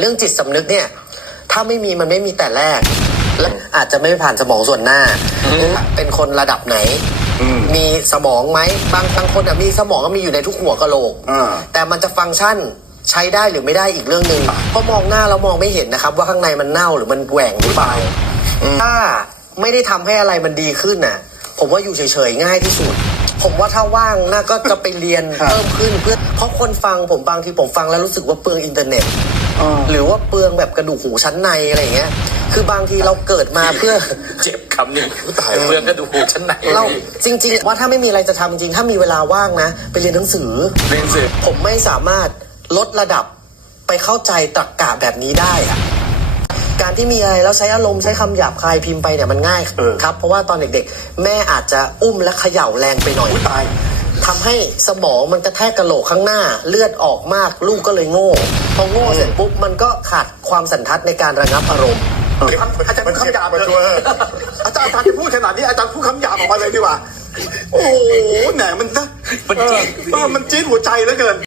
เรื่องจิตสำนึกเนี่ย ถ้าไม่มีมันไม่มีแต่แรก และอาจจะไม่ผ่านสมองส่วนหน้า เป็นคนระดับไหน มีสมองไหมบางบางคนอะมีสมองก็มีอยู่ในทุกหัวกะโหลก อ่า แต่มันจะฟังก์ชันใช้ได้หรือไม่ได้อีกเรื่องหนึ่งเพราะมองหน้าแล้วมองไม่เห็นนะครับ ว่าข้างในมันเน่าหรือมันแหว่งหรือเปล่าถ้าไม่ได้ทำให้อะไรมันดีขึ้นน่ะ ผมว่าอยู่เฉยๆง่ายที่สุด ผมว่าถ้าว่างน่าก็จะไปเรียนครับเพิ่มขึ้นเพื่อเพราะคนฟังผมบางทีผมฟังแล้วรู้สึกว่าเปลืองอินเทอร์เน็ตอ่า หรือว่าเปลืองแบบกระดูกหูชั้นในอะไรอย่างเงี้ย คือบางทีเราเกิดมาเพื่อ เจ็บคำนี้ตายเปลืองกระดูกชั้นไหนเราจริง ๆ ว่าถ้าไม่มีอะไรจะทำจริงถ้ามีเวลาว่างนะ ไปเรียนหนังสือ เรียนสื่อผมไม่สามารถลดระดับไปเข้าใจตรรกะแบบนี้ได้อะการที่มีอะไรแล้วใช้อารมณ์ใช้คำหยาบคายพิมพ์ไปเนี่ยมันง่ายเออครับ เพราะว่าตอนเด็กๆ แม่อาจจะอุ้มและเขย่าแรงไปหน่อยอุ๊ยตาย ทำให้สมองมันกระแทกกระโหลกข้างหน้าเลือดออกมากลูกก็เลยโง่ พอโง่เสร็จปุ๊บมันก็ขาดความสันทัดในการระงับอารมณ์อาจารย์พูดคำหยาบเลยอาจารย์อาจารย์พูดขนาดนี้อาจารย์พูดคำหยาบออกมาเลยดีกว่า โอ้โหแหนมันนะมันจี๊ดมันจี๊ดหัวใจเหลือเกิน